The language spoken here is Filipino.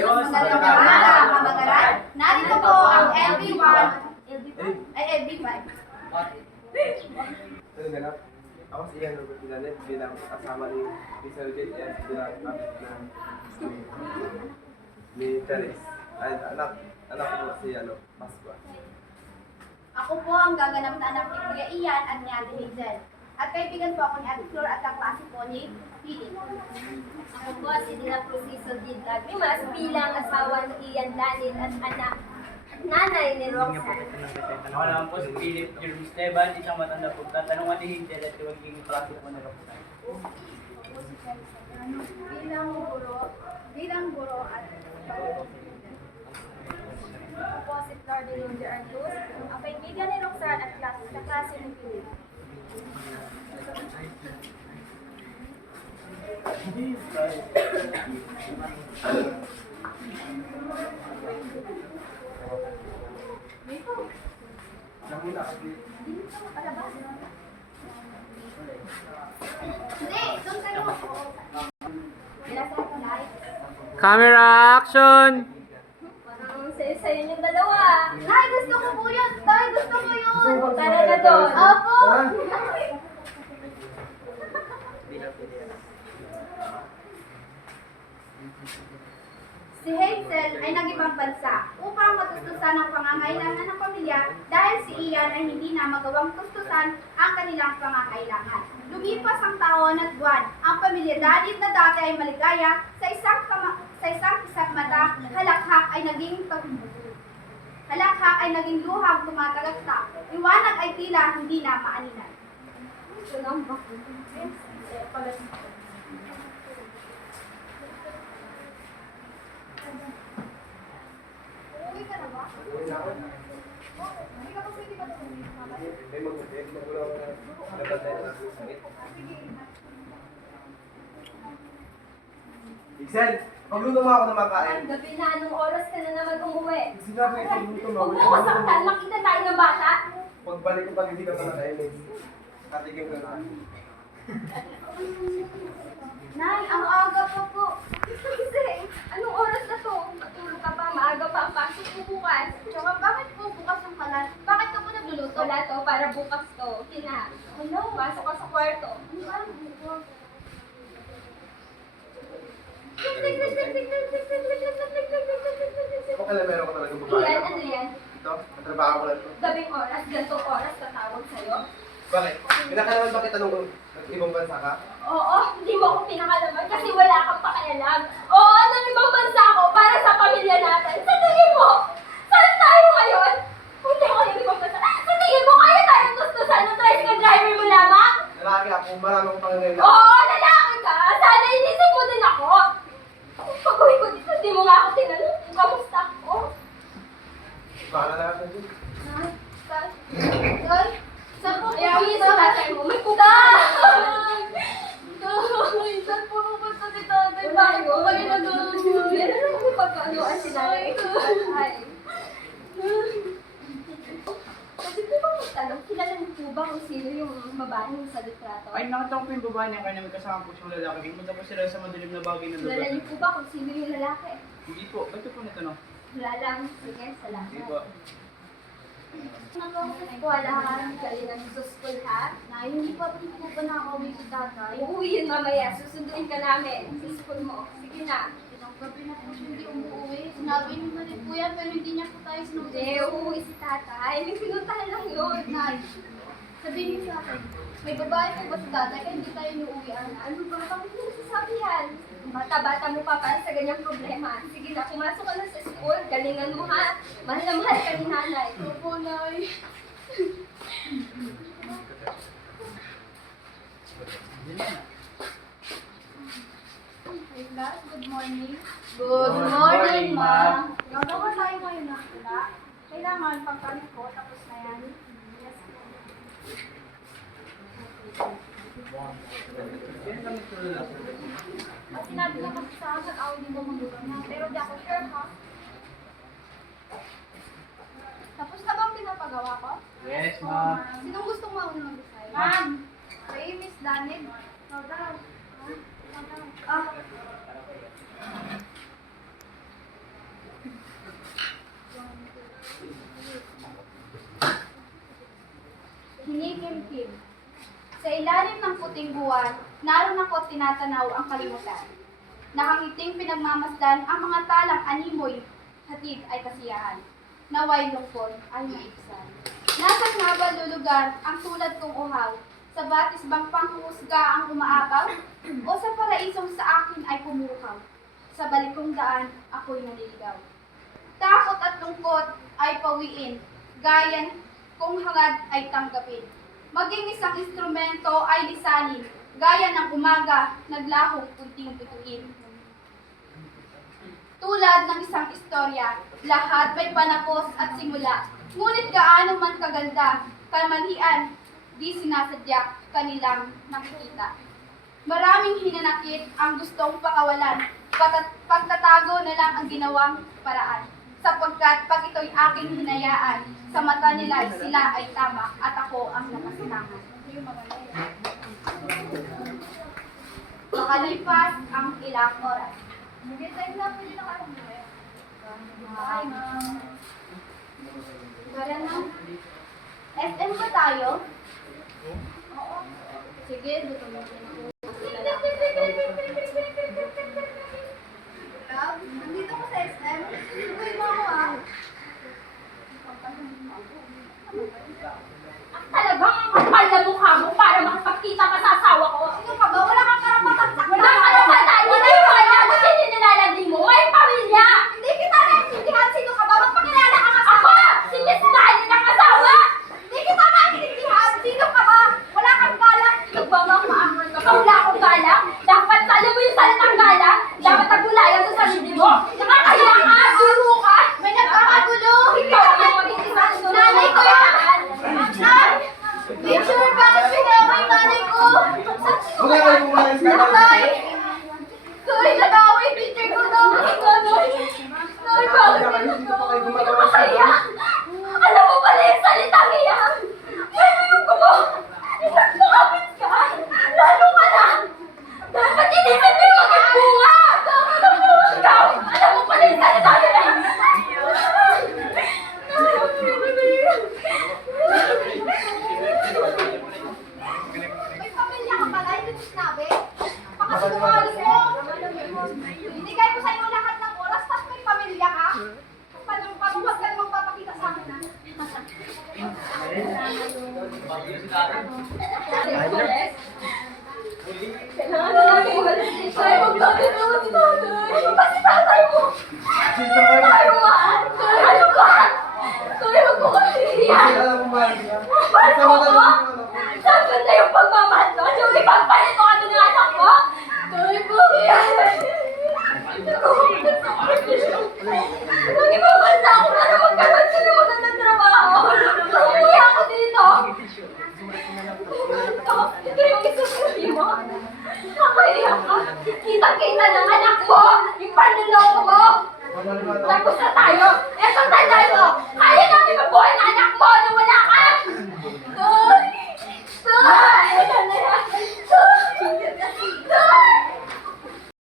Ayos, Magandang umaga, kamag-aral. Narito po ang LB1, ay LB5. Ano ganap? Ako si Ian Robert Milanet bilang kasama ni Mr. J. S. bilang kapit na ni Teres. Ay, anak ko si Pascua. Ako po ang gaganap na anak ni Kuya Ian at ni Ate Hazel. At kaibigan po ako ni Ate Flor at kaklase po ni Philip. Ako po si Dina Prosiso Did Lagrimas bilang asawa ni Ian Danil at anak at nanay ni Roxanne. Ako naman po si Philip Jerome Esteban, isang matanda po. Tatanungan ni Hintel at iwaging klase po na Roxanne. Bilang guro at Ako po si Flor de Lunder Artus, ang kaibigan ni Roxanne at kaklase ni Philip. Namuna kasi Hindi, doon kayo. Camera action! Parang sayo-sayo yung dalawa. Nay, gusto ko po yun. Nay, gusto ko yun. Tara na doon. Opo. Si Hazel ay nag-ibang bansa upang matustusan ang pangangailangan ng pamilya dahil si Ian ay hindi na magawang tustusan ang kanilang pangangailangan. Lumipas ang taon at buwan, ang pamilya Danit na dati ay maligaya sa isang isang mata, halakhak ay naging luhang tumatagakta. Liwanag ay tila hindi na maanilan. Ito lang ba? Uuwi ka na ba? Hindi ka pa pwede ba tumuli? may magulang na nabantay na sakit. Ixel, magluto mo ako ng makain. Gabi na, anong oras ka na naman umuwi? Sinabi ko magluto mo. Huwag mo kasaktan, makita tayo ng bata. Pagbalik ko pag hindi ka pa nakainin. Katikim ka na. Nay, ang aga pa po. Kasi, anong oras na to? Matulog ka pa, maaga pa ang pasok mo bukas. Tsaka bakit po bukas ang kalan? Bakit ka po nagluluto? Wala to, para bukas to. Kina, ano, pasok ka sa kwarto. Ano ba? Bukas. Ako kailan meron ko talaga babae. Iyan, ano yan? Ito, natrabaho ko lang ito. Gabing oras, gantong oras tatawag sa'yo? Bakit? Pinakalaman ba kita nung ibang bansa ka? Oo, hindi mo ako pinakalaman kasi wala kang pakialam. Oo, ng ibang bansa ako para sa pamilya natin. Sa tingin mo, saan tayo ngayon? Hindi ako ng ibang bansa. Sa tingin mo, kaya tayong gustusan ng tricycle driver mo lamang? Lalaki ako, marami akong pangangailangan. Oo, lalaki ka. Sana inisip mo din ako. Pag-uwi ko dito, hindi mo nga ako tinanong kung kamusta ako. Bahala na ako dun. Tay, saan po Ayaw pupunta? niya sa tatay mo. May pupunta. Tay, saan po pupunta si tatay? Bakit po kayo nag-aaral? Meron lang may pagkanoan si nanay. Ay. Kasi po ba magtanong, kilala niyo po ba kung sino yung babae sa litrato? Ay, nakita ko po yung babae niya kaya may kasama po siyang lalaki. Pumunta po sila sa madilim na bagay ng Kilala lugar. niyo po ba kung sino yung lalaki? Hindi po. Ba't po natanong? Wala lang. Sige, salamat. Hindi po. Nandun sa eskwalahan, galingan sa school ha? Nay, hindi pa po nakauwi si tatay. Uuwi yun mamaya, susunduin ka namin sa school mo. Sige na. Ilang gabi na po siya hindi umuwi. Sinabi niyo na rin po yan, pero hindi niya po tayo Hindi, sinusunod. uuwi si tatay. May pinuntahan lang yun. Nay, sabihin niyo sa akin, may babae po ba si tatay kaya hindi tayo inuuwian? Ano ba? Bakit mo nasasabi yan? Bata-bata mo pa para sa ganyang problema. Sige na, pumasok ka na sa school. Galingan mo ha. Mahal na mahal ka ni nanay. Opo, Nay. Hey, class, good morning. Good morning, ma'am. Gagawa tayo ngayon ng tula. Kailangan pagkalit ko, tapos na yan. Yes. At sinabi na kasi sa akin, hindi mo magulang na. Pero di ako sure, ha? Tapos na bang pinapagawa ko? Yes, ma'am. Sinong gustong mauna mag-design? Ma'am! Kay Miss Danid. Ikaw daw. Ah. lihim. Sa ilalim ng puting buwan, naroon ako tinatanaw ang kalimutan. Nakangiting pinagmamasdan ang mga talang animoy, hatid ay kasiyahan. Naway lungkot ay maibsan. Nasa nga lulugar ang tulad kong uhaw, sa batis bang panghuhusga ang umaapaw? O sa paraisong sa akin ay pumukaw? Sa balikong daan ako'y naliligaw. Takot at lungkot ay pawiin, gayan kung hangad ay tanggapin. Maging isang instrumento ay lisanin, gaya ng umaga, naglahong kunting bituin. Tulad ng isang istorya, lahat may panapos at simula. Ngunit gaano man kaganda, kamalian, di sinasadya kanilang nakikita. Maraming hinanakit ang gustong pakawalan, pagtatago na lang ang ginawang paraan. Sapagkat pag ito'y aking hinayaan, sa mata nila sila ay tama at ako ang nakasilangan. Makalipas ang ilang oras. Hi, ma'am. Wala na. SM ba tayo? Oo. Sige, dito mo din ako. Nandito ko sa SM. Uy, mo ako ah. Talagang ang kapal na mukha mo para makapagkita ka sa asawa ko. Sino ka ba? Wala kang karapatan sa Wala ka na tandaan, hindi mo alam kung sino nilalandi mo. May pamilya! Hindi kita naiintindihan. Sino ka ba? Magpakilala ka nga sa Ako! Si Miss Valen ang asawa! Hindi kita naiintindihan. Sino ka ba? Wala kang galang. Ito ba mga maangal ka pa? Wala akong galang? Dapat alam mo yung salitang galang? Dapat nagulayan sa sarili mo. Nakakaya ka! Duro ka! May nagkakagulo. Hindi Ikaw ka ang naiintindihan. Nanay ko yan. Nay! Picture, bakit pinayaw kay nanay ko? Huwag na kayo umalis ka Nay! Nay, nagaway picture ko daw. Nay, Nay, bakit Nakakaya! Alam mo pala yung salitang iyan! Ngayon ko mo! Isang makapit ka! Lalo ka na! Dapat inisip mo yung bunga! Ikaw! Alam mo pala yung salitang iyan! may pamilya ka pala? Hindi mo sinabi? Pakasinungaling mo! Binigay ko sa'yo lahat ng oras, tapos may pamilya ka? Paano huwag ka namang papakita sa akin, ha? Kailangan na natin umalis dito. Ay, magkakit naman si tatay. Kasi tatay mo! Tatay mo mahal! Ano ba? Tuloy, huwag mo kami iiyak. Mahal mo ko? Saan na yung pagmamahal ko? Yung ipagpalit mo ano ng anak ko? Tuloy po. Nung ipagpalita ako para magkaroon sila magandang trabaho. Umuwi ako dito. Ito yung isusubi mo. Nakaiyak ka. Kita-kita ng anak mo. Yung panloloko mo. Tapos na tayo.